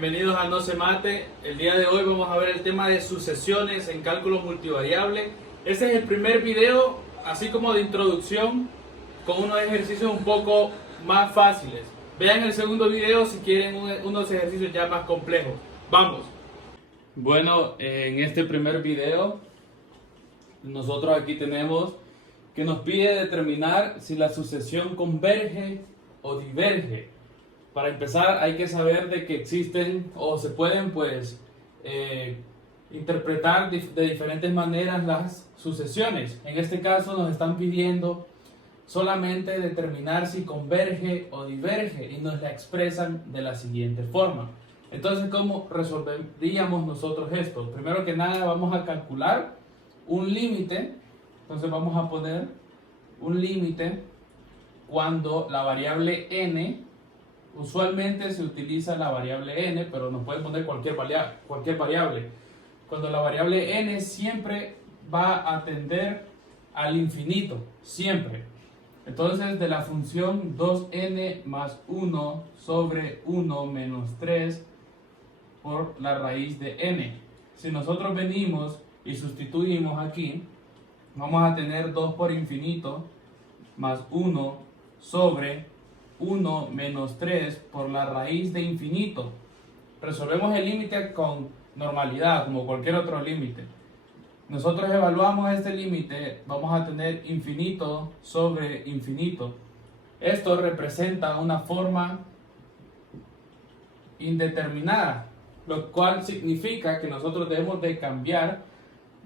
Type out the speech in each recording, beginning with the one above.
bienvenidos a No Se Mate. El día de hoy vamos a ver el tema de sucesiones en cálculo multivariable. Este es el primer video, así como de introducción, con unos ejercicios un poco más fáciles. Vean el segundo video si quieren unos ejercicios ya más complejos. ¡Vamos! Bueno, en este primer video, nosotros aquí tenemos que nos pide determinar si la sucesión converge o diverge. Para empezar, hay que saber de que existen o se pueden interpretar de diferentes maneras las sucesiones. En este caso nos están pidiendo solamente determinar si converge o diverge y nos la expresan de la siguiente forma. Entonces, ¿cómo resolveríamos nosotros esto? Primero que nada vamos a calcular un límite. Entonces vamos a poner un límite cuando la variable n, usualmente se utiliza la variable n, pero nos pueden poner cualquier variable. Cuando la variable n siempre va a tender al infinito, siempre. Entonces, de la función 2n más 1 sobre 1 menos 3 por la raíz de n. Si nosotros venimos y sustituimos aquí, vamos a tener 2 por infinito más 1 sobre 1 menos 3 por la raíz de infinito. Resolvemos el límite con normalidad, como cualquier otro límite. Nosotros evaluamos este límite, vamos a tener infinito sobre infinito. Esto representa una forma indeterminada, lo cual significa que nosotros debemos de cambiar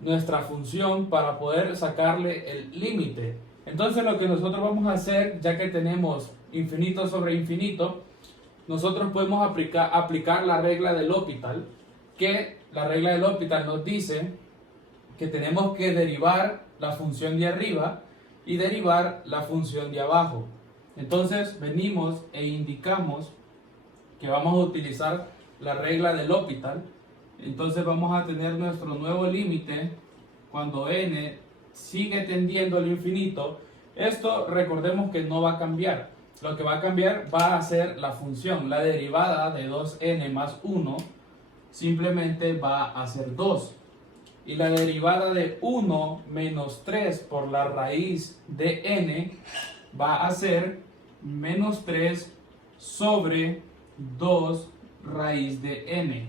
nuestra función para poder sacarle el límite. Entonces lo que nosotros vamos a hacer, ya que tenemos infinito sobre infinito, nosotros podemos aplicar la regla del L'Hopital, que la regla del L'Hopital nos dice que tenemos que derivar la función de arriba y derivar la función de abajo. Entonces venimos e indicamos que vamos a utilizar la regla del L'Hopital. Entonces vamos a tener nuestro nuevo límite cuando n sigue tendiendo al infinito. Esto recordemos que no va a cambiar. Lo que va a cambiar va a ser la función. La derivada de 2n más 1 simplemente va a ser 2. Y la derivada de 1 menos 3 por la raíz de n va a ser menos 3 sobre 2 raíz de n.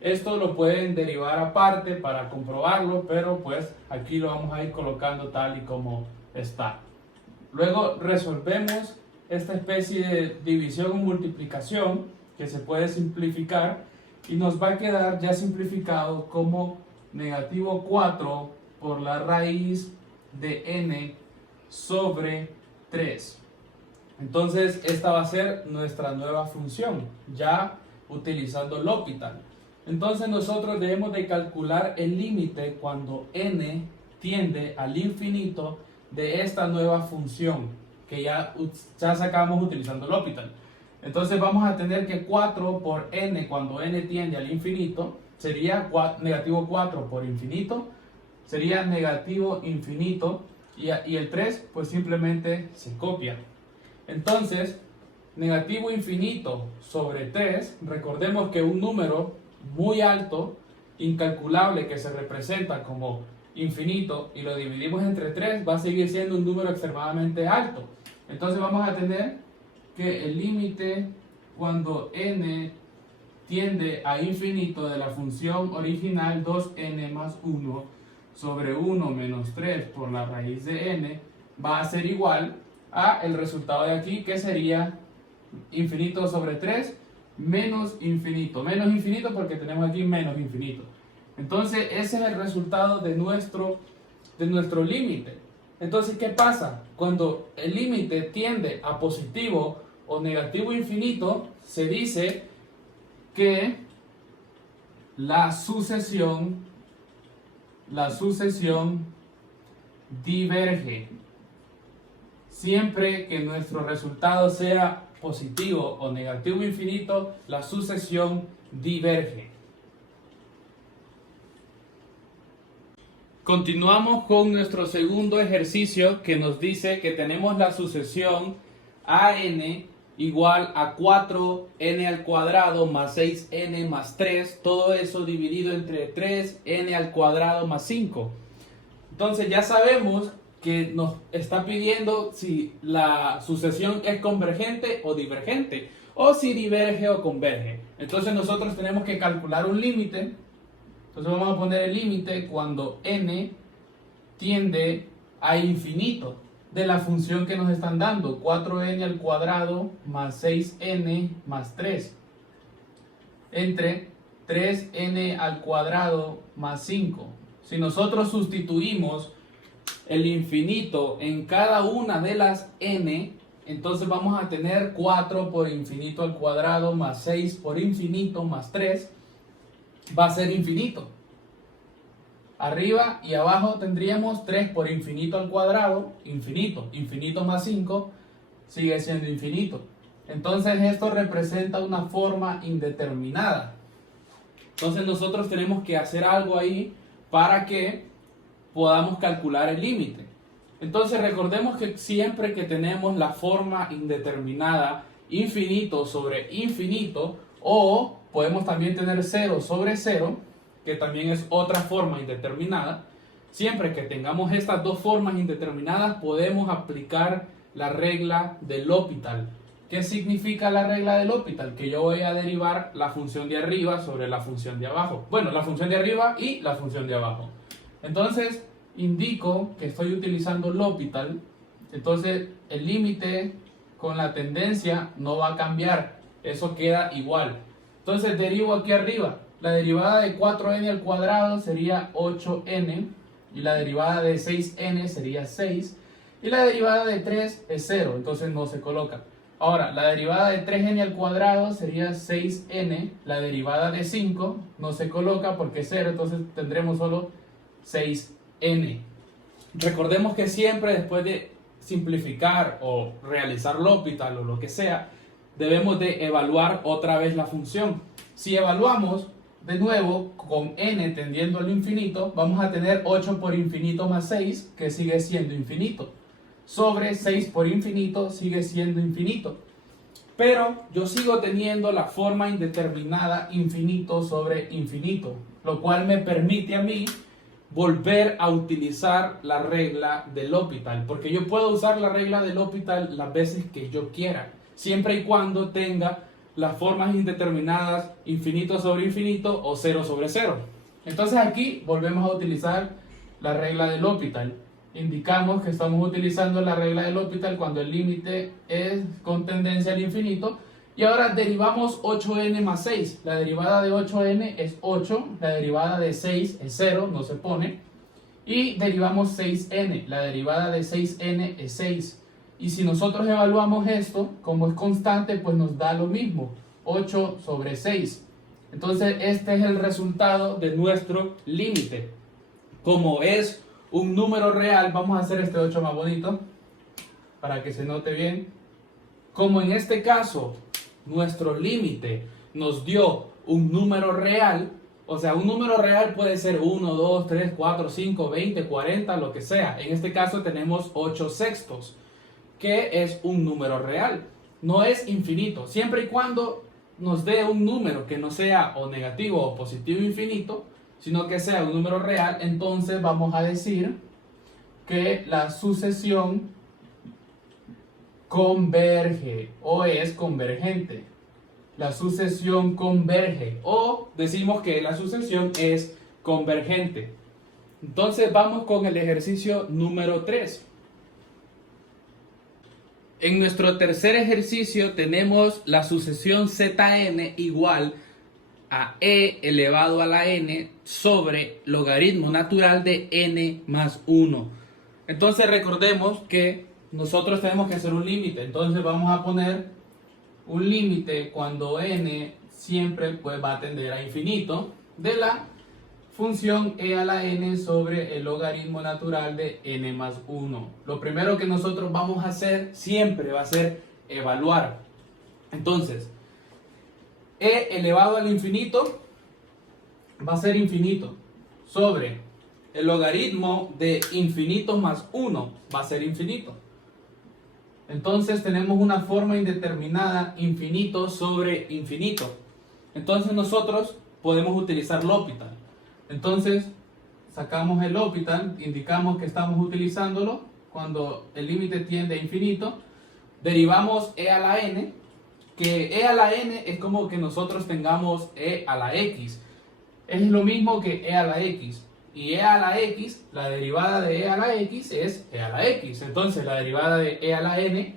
Esto lo pueden derivar aparte para comprobarlo, pero pues aquí lo vamos a ir colocando tal y como está. Luego resolvemos esta especie de división o multiplicación que se puede simplificar y nos va a quedar ya simplificado como negativo 4 por la raíz de n sobre 3. Entonces esta va a ser nuestra nueva función, ya utilizando L'Hopital. Entonces nosotros debemos de calcular el límite cuando n tiende al infinito de esta nueva función que ya sacamos utilizando L'Hopital. Entonces vamos a tener que 4 por n cuando n tiende al infinito sería negativo 4 por infinito, sería negativo infinito y el 3 pues simplemente se copia. Entonces negativo infinito sobre 3, recordemos que un número muy alto, incalculable, que se representa como infinito y lo dividimos entre 3, va a seguir siendo un número extremadamente alto. Entonces vamos a tener que el límite cuando n tiende a infinito de la función original 2n más 1 sobre 1 menos 3 por la raíz de n va a ser igual a el resultado de aquí, que sería infinito sobre 3 menos infinito porque tenemos aquí menos infinito. Entonces ese es el resultado de nuestro límite. Entonces, ¿qué pasa? Cuando el límite tiende a positivo o negativo infinito, se dice que la sucesión diverge. Siempre que nuestro resultado sea positivo o negativo infinito, la sucesión diverge. Continuamos con nuestro segundo ejercicio que nos dice que tenemos la sucesión AN igual a 4n al cuadrado más 6n más 3, todo eso dividido entre 3n al cuadrado más 5. Entonces ya sabemos que nos está pidiendo si la sucesión es convergente o divergente, o si diverge o converge. Entonces nosotros tenemos que calcular un límite. Entonces vamos a poner el límite cuando n tiende a infinito de la función que nos están dando, 4n al cuadrado más 6n más 3, entre 3n al cuadrado más 5. Si nosotros sustituimos el infinito en cada una de las n, entonces vamos a tener 4 por infinito al cuadrado más 6 por infinito más 3, va a ser infinito. Arriba y abajo tendríamos 3 por infinito al cuadrado, infinito, infinito más 5, sigue siendo infinito. Entonces esto representa una forma indeterminada. Entonces nosotros tenemos que hacer algo ahí para que podamos calcular el límite. Entonces recordemos que siempre que tenemos la forma indeterminada, infinito sobre infinito, o podemos también tener 0 sobre 0, que también es otra forma indeterminada, siempre que tengamos estas dos formas indeterminadas podemos aplicar la regla de L'Hopital. ¿Qué significa la regla de L'Hopital? Que yo voy a derivar la función de arriba sobre la función de abajo. Bueno, la función de arriba y la función de abajo. Entonces, indico que estoy utilizando L'Hopital. Entonces, el límite con la tendencia no va a cambiar. Eso queda igual. Entonces, derivo aquí arriba. La derivada de 4n al cuadrado sería 8n. Y la derivada de 6n sería 6. Y la derivada de 3 es 0. Entonces, no se coloca. Ahora, la derivada de 3n al cuadrado sería 6n. La derivada de 5 no se coloca porque es 0. Entonces, tendremos solo 6n. Recordemos que siempre después de simplificar o realizar L'Hopital o lo que sea, debemos de evaluar otra vez la función. Si evaluamos de nuevo con n tendiendo al infinito, vamos a tener 8 por infinito más 6, que sigue siendo infinito, sobre 6 por infinito sigue siendo infinito. Pero yo sigo teniendo la forma indeterminada infinito sobre infinito, lo cual me permite a mí volver a utilizar la regla de L'Hopital, porque yo puedo usar la regla de L'Hopital las veces que yo quiera, siempre y cuando tenga las formas indeterminadas infinito sobre infinito o 0 sobre 0. Entonces aquí volvemos a utilizar la regla de L'Hopital. Indicamos que estamos utilizando la regla de L'Hopital cuando el límite es con tendencia al infinito. Y ahora derivamos 8n más 6. La derivada de 8n es 8. La derivada de 6 es 0, no se pone. Y derivamos 6n. La derivada de 6n es 6. Y si nosotros evaluamos esto, como es constante, pues nos da lo mismo. 8 sobre 6. Entonces este es el resultado de nuestro límite. Como es un número real, vamos a hacer este 8 más bonito para que se note bien. Como en este caso nuestro límite nos dio un número real, o sea, un número real puede ser 1, 2, 3, 4, 5, 20, 40, lo que sea. En este caso tenemos 8 sextos, que es un número real. No es infinito, siempre y cuando nos dé un número que no sea o negativo o positivo infinito, sino que sea un número real, entonces vamos a decir que la sucesión converge o es convergente. La sucesión converge o decimos que la sucesión es convergente. Entonces vamos con el ejercicio número 3. En nuestro tercer ejercicio tenemos la sucesión Zn igual a e elevado a la n sobre logaritmo natural de n más 1. Entonces recordemos que nosotros tenemos que hacer un límite. Entonces vamos a poner un límite cuando n siempre pues va a tender a infinito de la función e a la n sobre el logaritmo natural de n más 1. Lo primero que nosotros vamos a hacer siempre va a ser evaluar. Entonces, e elevado al infinito va a ser infinito sobre el logaritmo de infinito más 1 va a ser infinito. Entonces tenemos una forma indeterminada, infinito sobre infinito. Entonces nosotros podemos utilizar L'Hopital. Entonces sacamos el L'Hopital, indicamos que estamos utilizándolo cuando el límite tiende a infinito. Derivamos e a la n, que e a la n es como que nosotros tengamos e a la x. Es lo mismo que e a la x. Y e a la x, la derivada de e a la x es e a la x. Entonces la derivada de e a la n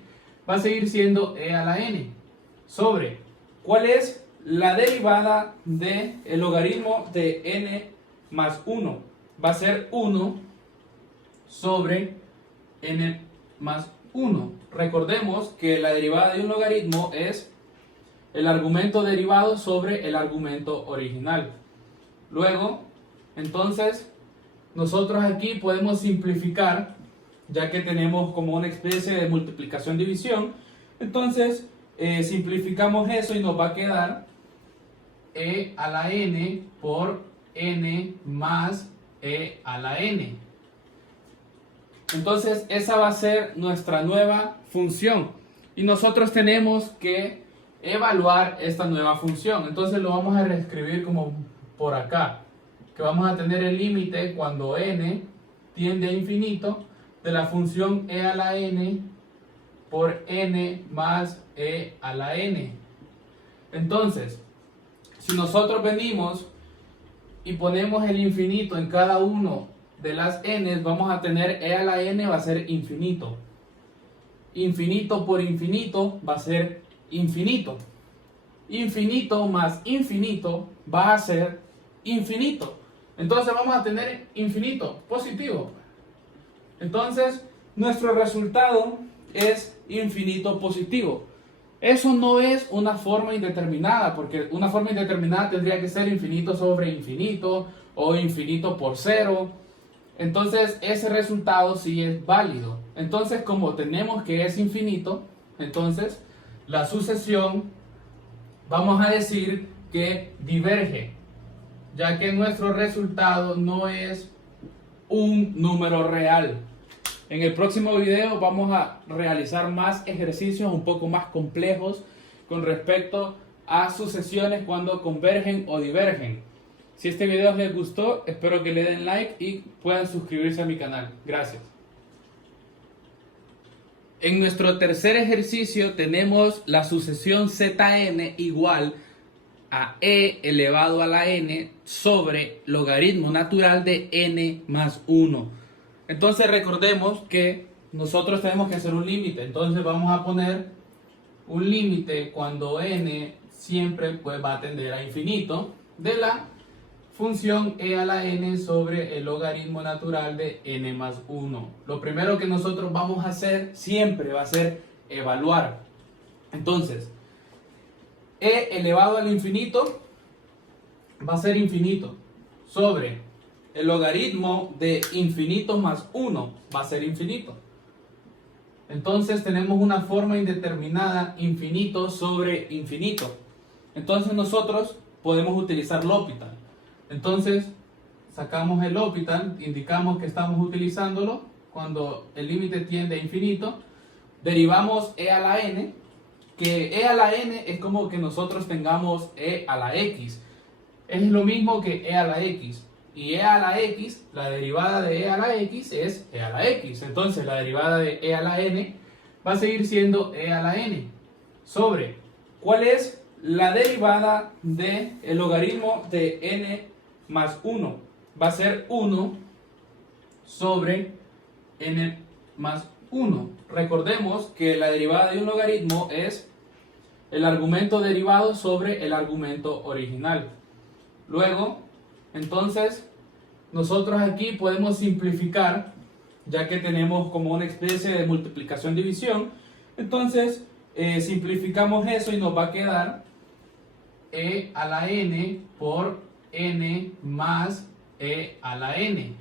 va a seguir siendo e a la n sobre, ¿cuál es la derivada del logaritmo de n más 1? Va a ser 1 sobre n más 1. Recordemos que la derivada de un logaritmo es el argumento derivado sobre el argumento original. Luego, entonces, nosotros aquí podemos simplificar, ya que tenemos como una especie de multiplicación-división. Entonces, simplificamos eso y nos va a quedar e a la n por n más e a la n. Entonces, esa va a ser nuestra nueva función. Y nosotros tenemos que evaluar esta nueva función. Entonces, lo vamos a reescribir como por acá, que vamos a tener el límite cuando n tiende a infinito de la función e a la n por n más e a la n. Entonces, si nosotros venimos y ponemos el infinito en cada uno de las n, vamos a tener e a la n va a ser infinito. Infinito por infinito va a ser infinito. Infinito más infinito va a ser infinito. Entonces vamos a tener infinito positivo. Entonces nuestro resultado es infinito positivo. Eso no es una forma indeterminada, porque una forma indeterminada tendría que ser infinito sobre infinito o infinito por cero. Entonces ese resultado sí es válido. Entonces, como tenemos que es infinito, entonces la sucesión vamos a decir que diverge, ya que nuestro resultado no es un número real. En el próximo video vamos a realizar más ejercicios un poco más complejos con respecto a sucesiones cuando convergen o divergen. Si este video les gustó, espero que le den like y puedan suscribirse a mi canal. Gracias. En nuestro tercer ejercicio tenemos la sucesión Zn igual a e elevado a la n sobre logaritmo natural de n más 1. Entonces recordemos que nosotros tenemos que hacer un límite. Entonces vamos a poner un límite cuando n siempre pues va a tender a infinito de la función e a la n sobre el logaritmo natural de n más 1. Lo primero que nosotros vamos a hacer siempre va a ser evaluar. Entonces, e elevado al infinito va a ser infinito sobre el logaritmo de infinito más 1 va a ser infinito. Entonces tenemos una forma indeterminada, infinito sobre infinito. Entonces nosotros podemos utilizar L'Hopital. Entonces sacamos el L'Hopital, indicamos que estamos utilizándolo cuando el límite tiende a infinito. Derivamos e a la n, que e a la n es como que nosotros tengamos e a la x. Es lo mismo que e a la x. Y e a la x, la derivada de e a la x es e a la x. Entonces la derivada de e a la n va a seguir siendo e a la n sobre, ¿cuál es la derivada del logaritmo de n más 1? Va a ser 1 sobre n más 1. Recordemos que la derivada de un logaritmo es el argumento derivado sobre el argumento original. Luego, entonces, nosotros aquí podemos simplificar, ya que tenemos como una especie de multiplicación-división. Entonces, simplificamos eso y nos va a quedar e a la n por n más e a la n.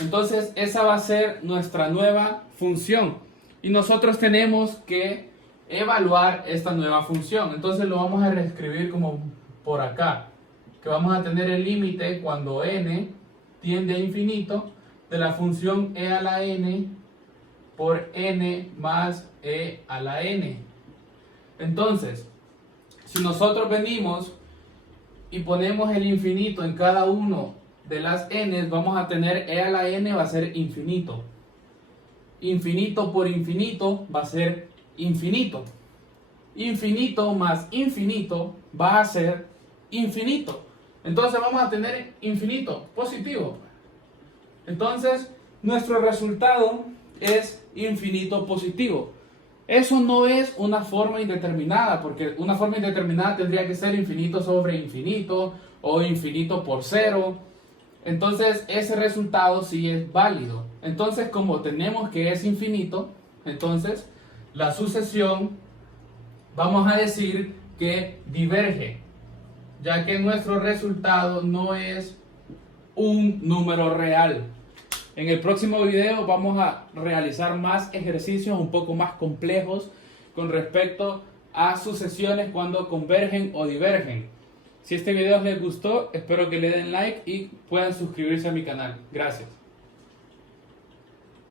Entonces, esa va a ser nuestra nueva función. Y nosotros tenemos que evaluar esta nueva función. Entonces, lo vamos a reescribir como por acá, que vamos a tener el límite cuando n tiende a infinito de la función e a la n por n más e a la n. Entonces, si nosotros venimos y ponemos el infinito en cada uno de las n, vamos a tener e a la n va a ser infinito. Infinito por infinito va a ser infinito. Infinito más infinito va a ser infinito. Entonces vamos a tener infinito positivo. Entonces nuestro resultado es infinito positivo. Eso no es una forma indeterminada, porque una forma indeterminada tendría que ser infinito sobre infinito o infinito por cero. Entonces ese resultado sí es válido. Entonces, como tenemos que es infinito, entonces la sucesión vamos a decir que diverge, ya que nuestro resultado no es un número real. En el próximo video vamos a realizar más ejercicios un poco más complejos con respecto a sucesiones cuando convergen o divergen. Si este video les gustó, espero que le den like y puedan suscribirse a mi canal. Gracias.